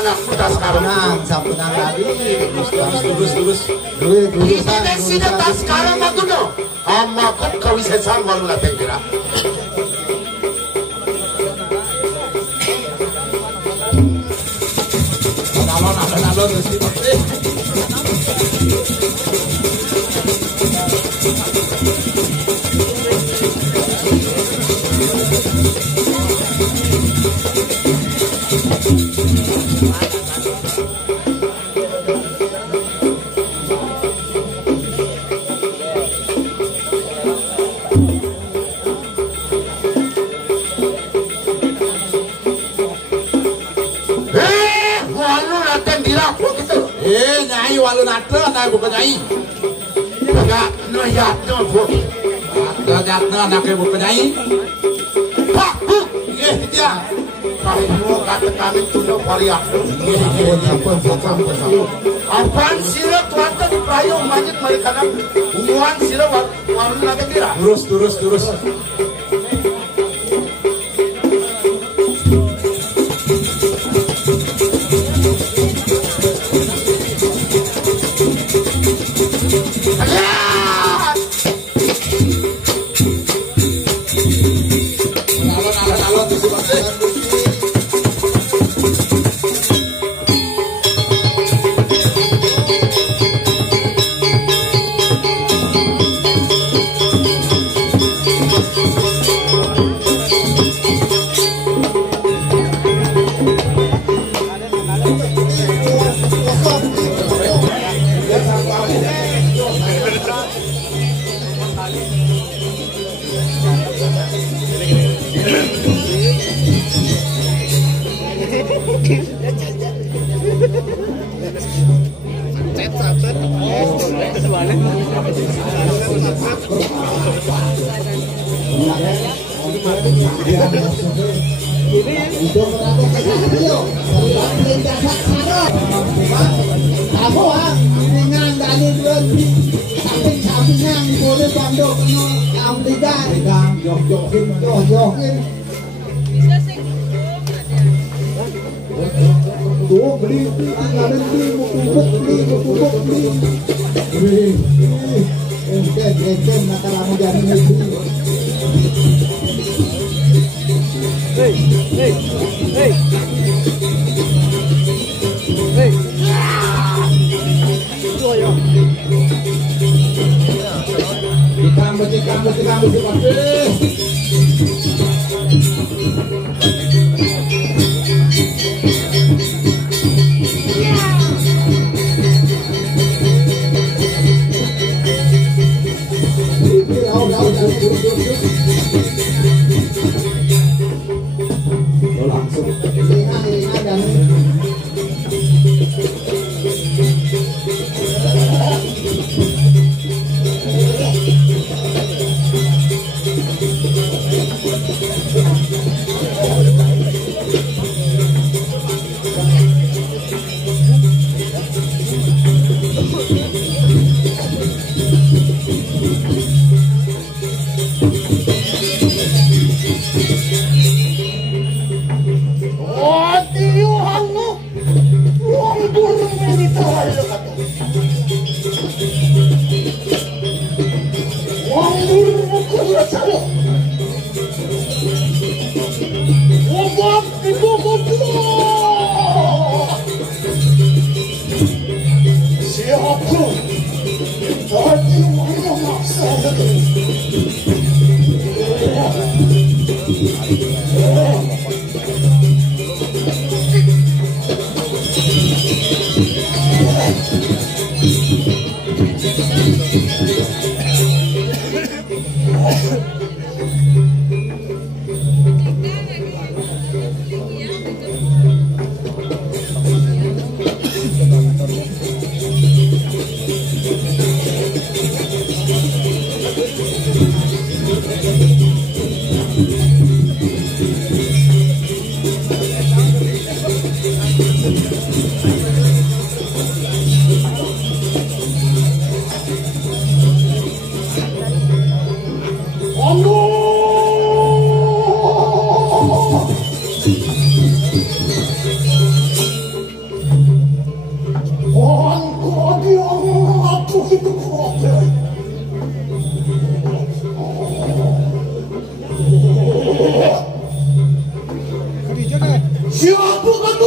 anak muda sekarang. Sampunang tadi. Terus. Ini sidat sekarang matu no. Amma kok kawisesan walu na tengkira. Alon mesti pasti. Nyai walu nada na bukan nyai. Enggak, no yatno bu. Yatno anaknya bukan nyai. Pak, bu. Iya dia. Kamu kata kami tunda pariak. Apaan sila tuanta di prayo majid mereka nak umuan sila walu nada kira. Terus. Alon mesti pasti.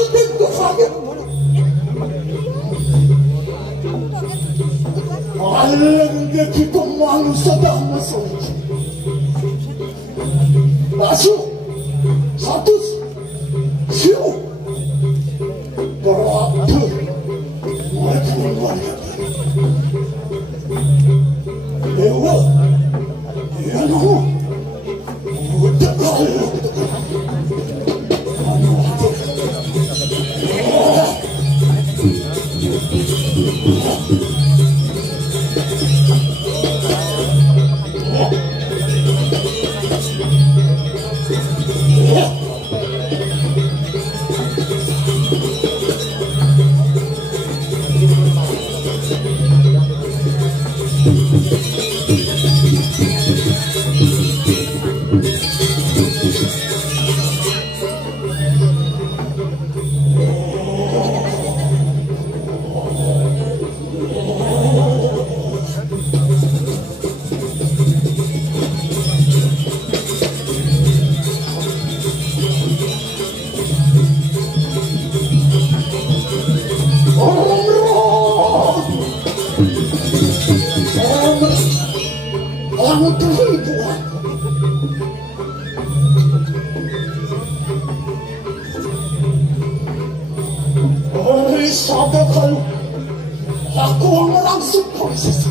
tentu saja. Alang dia kita manusia dah masuk. Masuk satu siu berapa mereka mengeluarkan dewa yang udah kalau sabarkan aku langsung proses.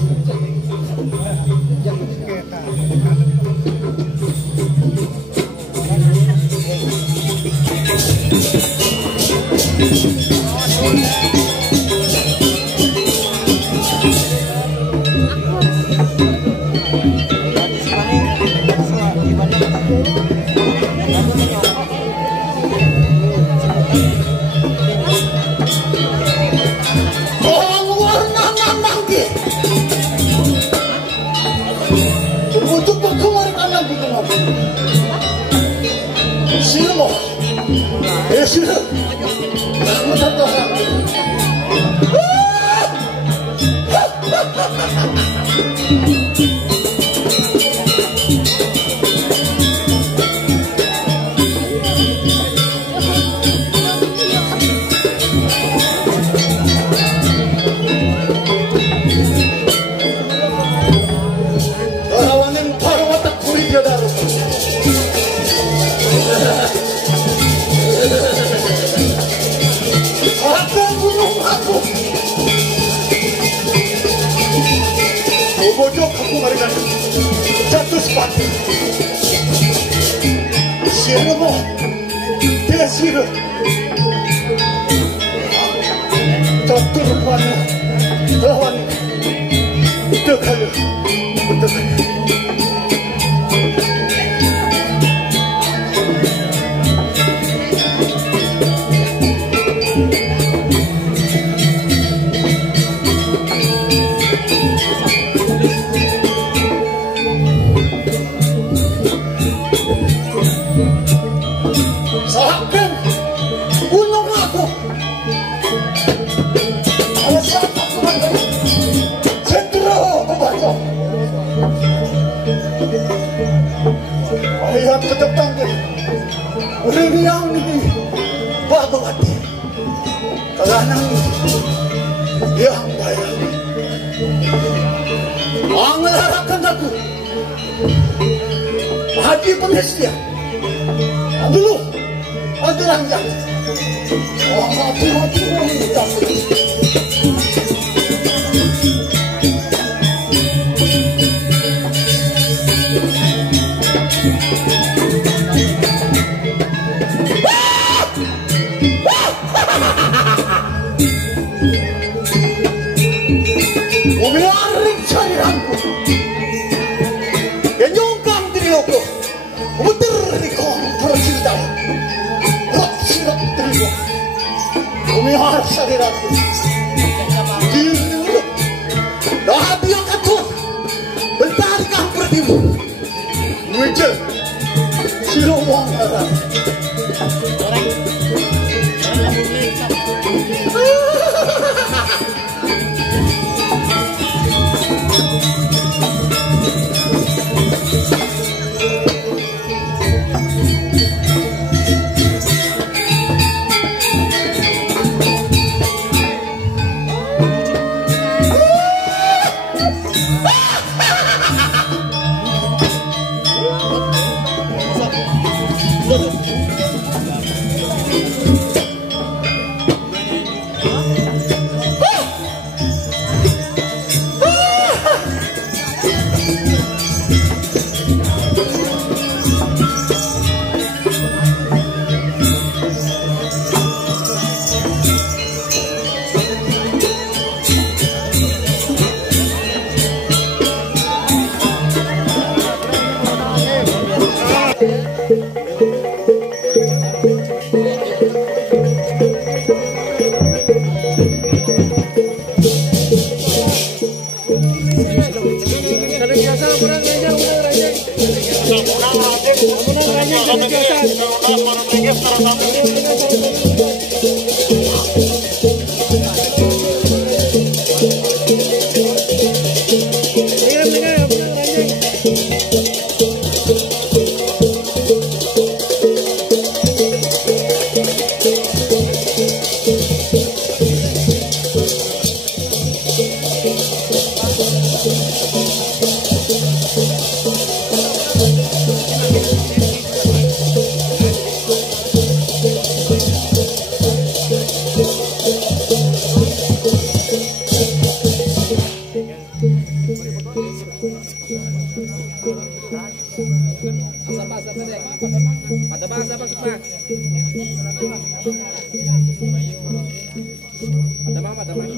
Ada mah.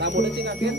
Rambutnya cingakin.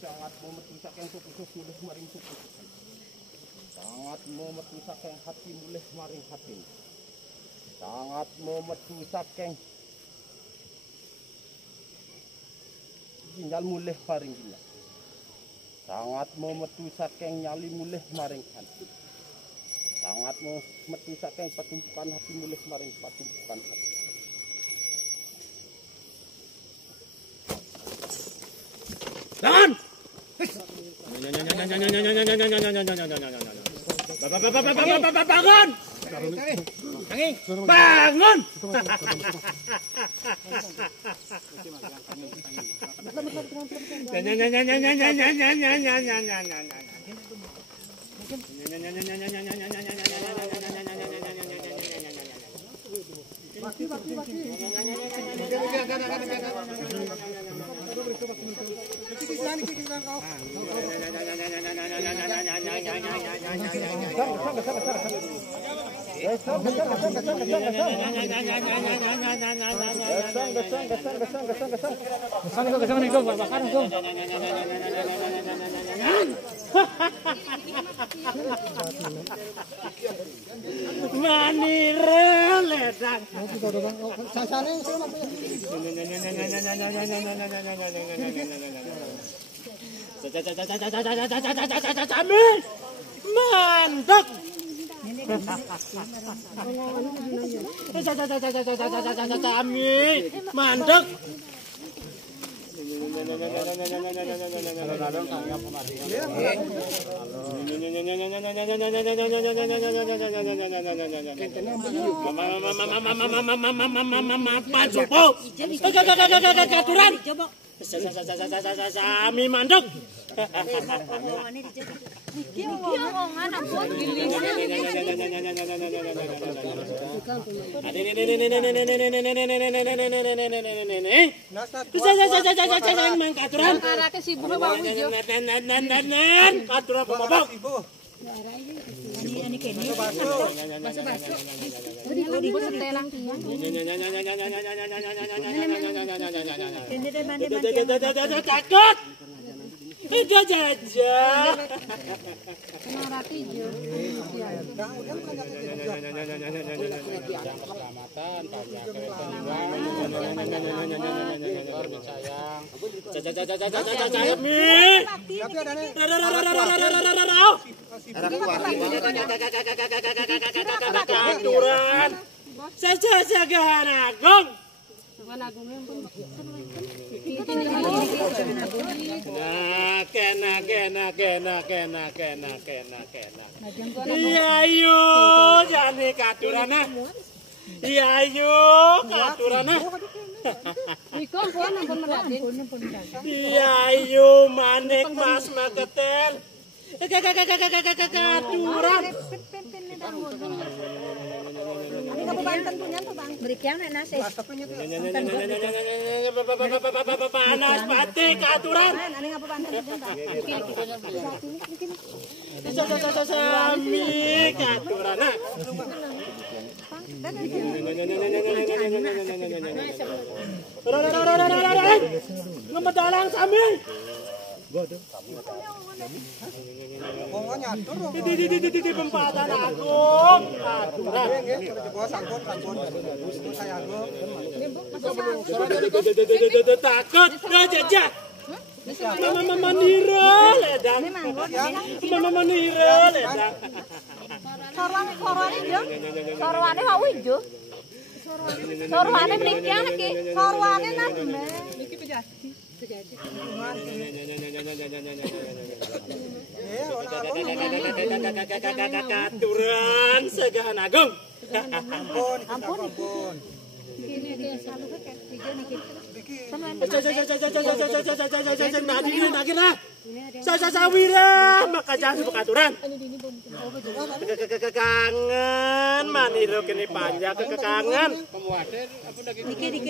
Sangat memetusak yang suku mulih maring suku. Sangat memetusak yang hati mulih maring hati. Sangat memetusak yang ginjal mulih maring ginjal. Sangat memetusak yang nyali mulih maring hati. Sangat memetusak yang patumpukan hati mulih maring patumpukan hati. Jangan! Bangun! Bangun! Mantap. Mantap. Katuran. Sami mandek. Aja jajah. Aturan. Saya Agung. Nah, kena. Iya, yuk, jadi katuran ah. Iya, yuk, katuran ah. Iya, yuk, manik mas maketel. Katuran. Panas pati katuran. Sami katuran. Ngemedalang sami. Di pempatan Agung, aturan. Takut, jajah. Mama nira ledang. Mama nira ledang. Sorwane hawi jo. Sorwane menikian lagi. Sorwane nanti. Katuran Segahan Agung. Ampun. Sawira maka jangan katuran. Kekangan maniro kini panjang kekangan. Dikit.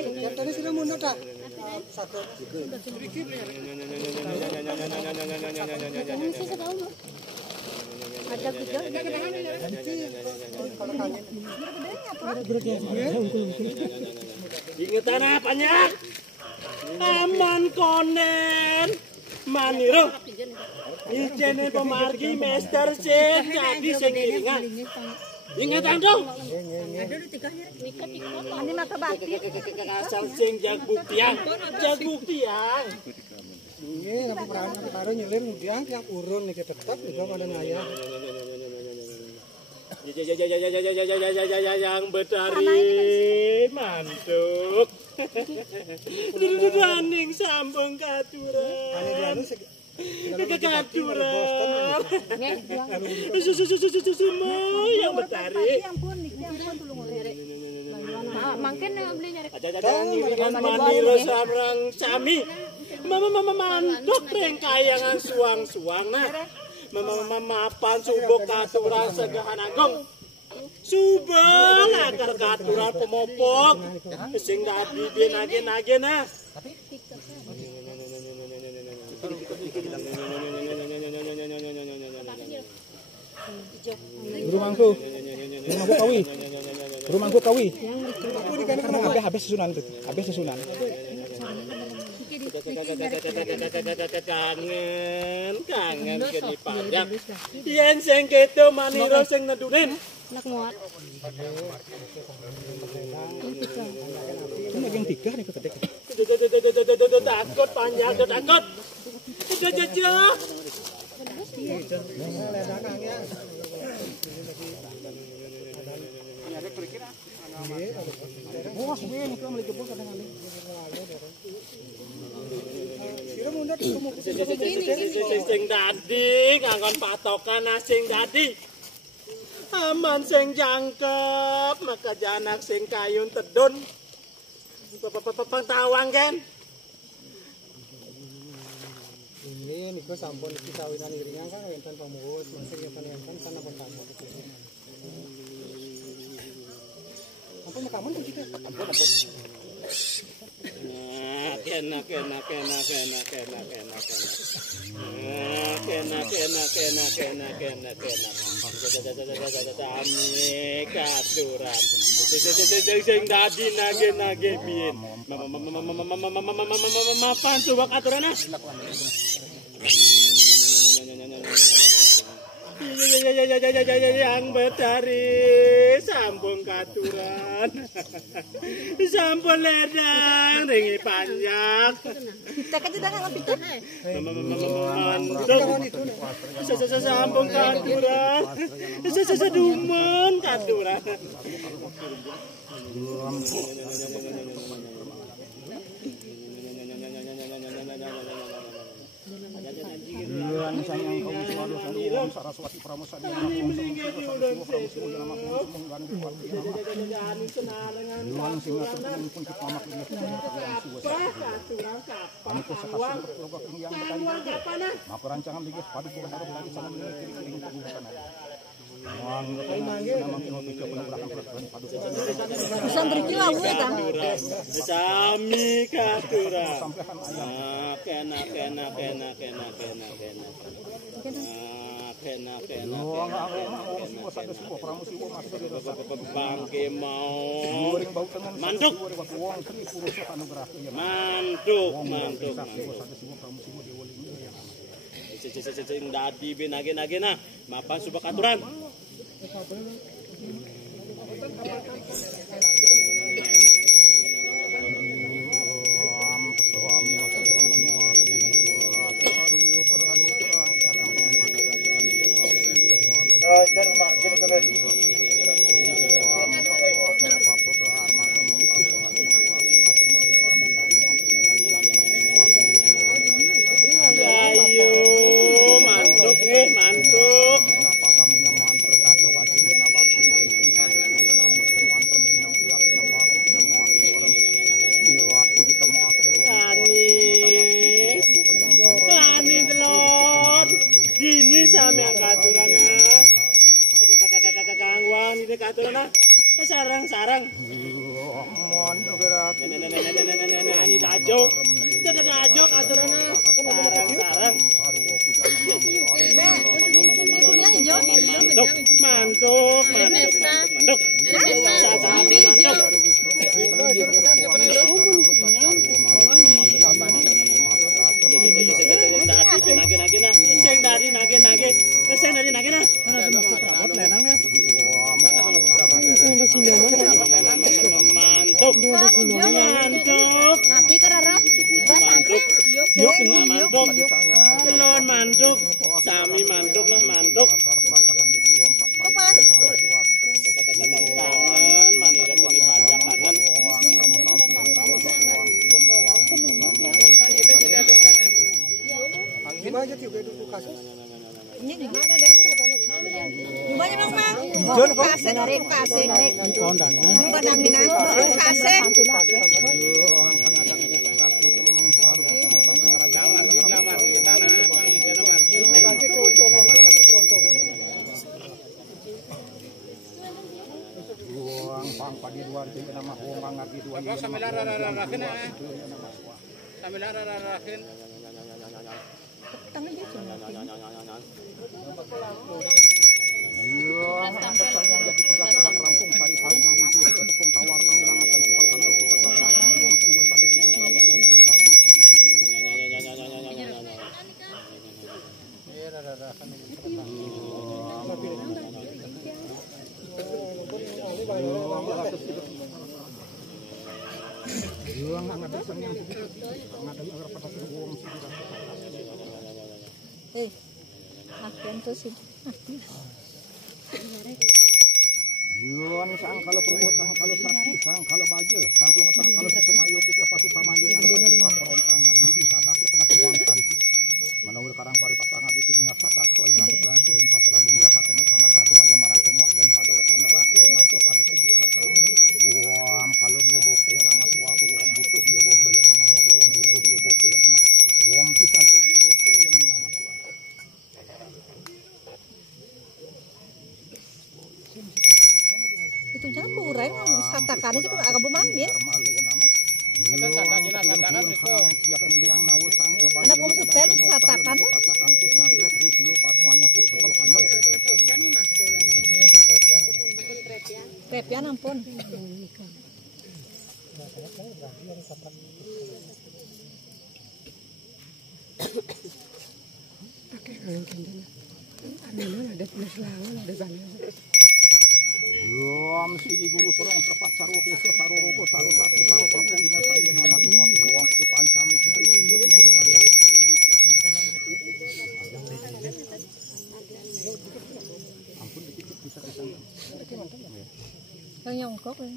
Ingetan apanya? Aman konen maniro. Ijene pemargi Master Sen jadi sengiringan. Ingatan dong. Ini mata bakti. Asal sing jagbuktiang. Ini apa peran karo nyelir mudiang yang urun nih tetap juga pada naya. Yang betari mantuk. Daning sambung katuran. Kekaturan. Susu yang betari. Mungkin beli nyari. Ajajan maniro samrang sami. Mama mantuk rengkayangan suang-suang nah. Mama mapan subok katuran Segahan Agung. Subah akar katuran pemopok. Sing dadi nage-nage nah. Rumahku kawi. Habis susunan. Kangen kini pajak. Yen sing keto maniro sing nedunin. Nak muat. Ini yang 3 nih ketek. Takut panjang takut. Jajah. Sing dadi nganggon patokan sing dadi. Aman sing jangkep maka janak sing kayun tedun. Pengtawang kan. Ini niko sampun iki kawinan iringan kan enten pamuhus masing enten kana pertama. Ampun makaman tuh kita. Ampun. Kena. Sami katuran. Sing dadi nage-nage biyen. Mapan subak aturan ah. Yang betari sambung katuran sampun ledang ringi panjang sambung katuran sedumun katuran sayang kau selalu selalu Saraswati Pramusadi rancangan bikin padu lagi sangat sami katura kena bangke mau mantuk sing dadi benage-nagena mapan subak aturan ayo mantuk mantuk Ani telon ini sampean katurana kangwang ini katurana sarang-sarang ani dajo katurana sarang-sarang mantuk mantuk sami mantuk kangen manira ini pajak kangen Gimana juga duduk kasih. Ini di mana ada? Banyak dong, Mang. Kasih dong, kasih. Badaminan, kasih. Sang kalau perlu, sang kalau sakit, sang kalau baju, sang kalau semayo kita pasti pamanjingan perontangan. Jadi sadak kena peluang tarik. Menurut karang pari pasangan itu hingga sadak soal menasuk dan suren pasar agung mereka kena sangat satu aja marang kemuak dan pada kesana ratu masuk pada subika. Wam kalau dia boke nama suatu wam butuh dia boke nama suatu wam durgo dia boke nama wam pisah dia boke nama suatu. Itu jangan kurang satakan itu agak bermain. Anak kamu setel satakan tuh. Krepian ampun. Yom si di guru serong serpat sarwo kuso saro rogo saro satu saro papu ina saya nama Tuhan doang ke pancami itu. Ampun dikit bisa kesana. Yang nyongkok kan.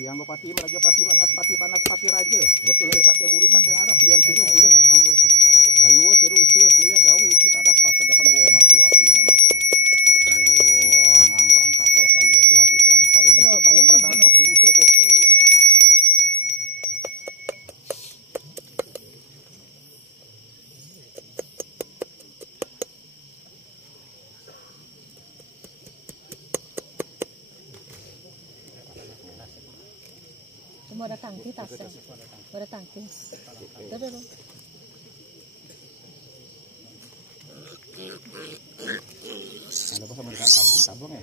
Yang Bupati Raja Pati Banas Pati Raja betul saking uri saking arah pian siru mulih amul ayo siru usil silih gawe iki tadah pasadakan bawa mas suapi nama ngangkang kasol kayu suapi saru butuh kalau perdana uruso pokok ya nama mas Semua ada tangki tasnya, ada tangki. Terus. Ada apa sama dengan tabung ya?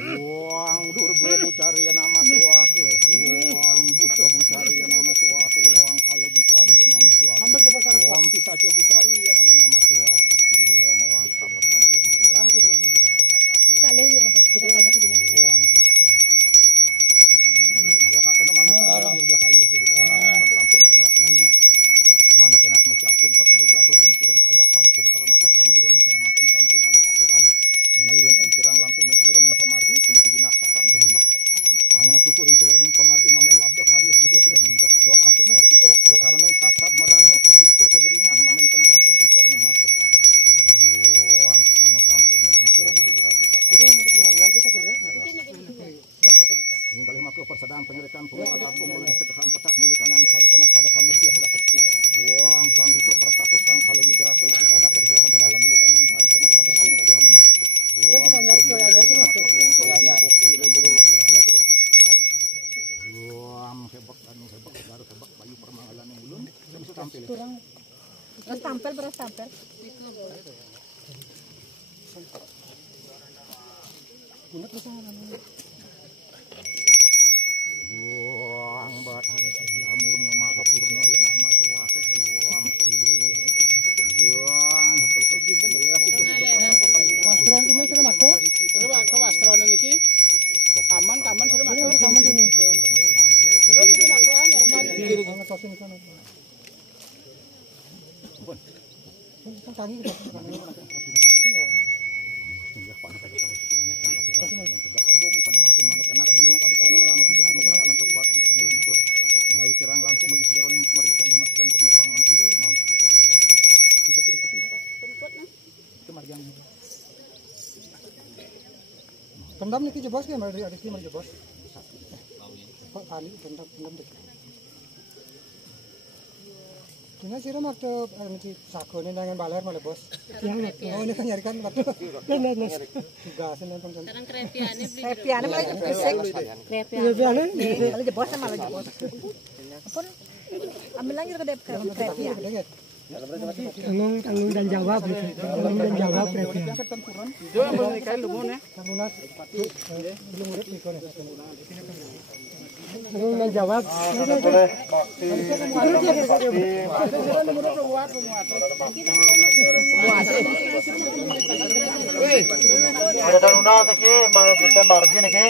Uang durga bucari nama suaka, uang buca bucari nama suaka, uang kalau bucari nama suaka, uang pisaca bucari nama suaka, uang sabar sampur. Kali ya, uang ya kakek manusia juga kayu sampun mana kenak mencasung pertelu graso pun kiring pajak padu ke betara mata kami doneng sana makin sampun padu katuran menawen pencirang langkung dan sejeroning pemargi pun kijinah satak sebundak angin atukur yang sejeroning pemargi manglen labdok harius tidak tidak mentok doa kena sekarang yang sasab merano tumpur kegeringan manglen kan kantung sejeroning masuk uang sama sampun nama kurang diratu kata ini kali makhluk persedaan penyelidikan penguatan mulai sekehan petak mulut tenang kali kena pada kamu tiaplah uang sang butuh persapus sang kalau digerak itu ada kerjaan pada dalam mulut tenang kali kena pada kamu tiap mama uang hebak anu hebak baru hebak bayu permangalan yang ulun bisa tampil kurang. Beras tampil. Uang batar amurna maha purna ya nama suaka uang sidewe uang Wastron ini sudah makan. Terus wastron niki kaman sudah makan. Kaman ini. Terus itu makan rekan. Kiri kan atas ini kan. Tangi kita. Sehingga pada tadi kami sudah naikkan aturan yang tegak kabung pada mungkin mana kena ketunjuk padu orang itu penugasan untuk parti pengeluncur melalui kirang langsung menginspirasi yang kemarikan dinas jam karena pangan puru manusia kita pun putih kemarian Pendam niki jebos ke mari adik mari jebos. Pak kali pendam dek. Kena sira mak to niki sakone dengan baler malah bos. Oh ini kan nyarikan waktu. Nes. Tugasan yang pendam. Sekarang krepiane malah fisik. Krepiane. Kalau jebos malah jebos. Apun ambil lagi ke krepiane. Tanggung dan jawab tanggung dan jawab presiden tanggung dan jawab ada tanggung jawab lagi, mau kita margin lagi.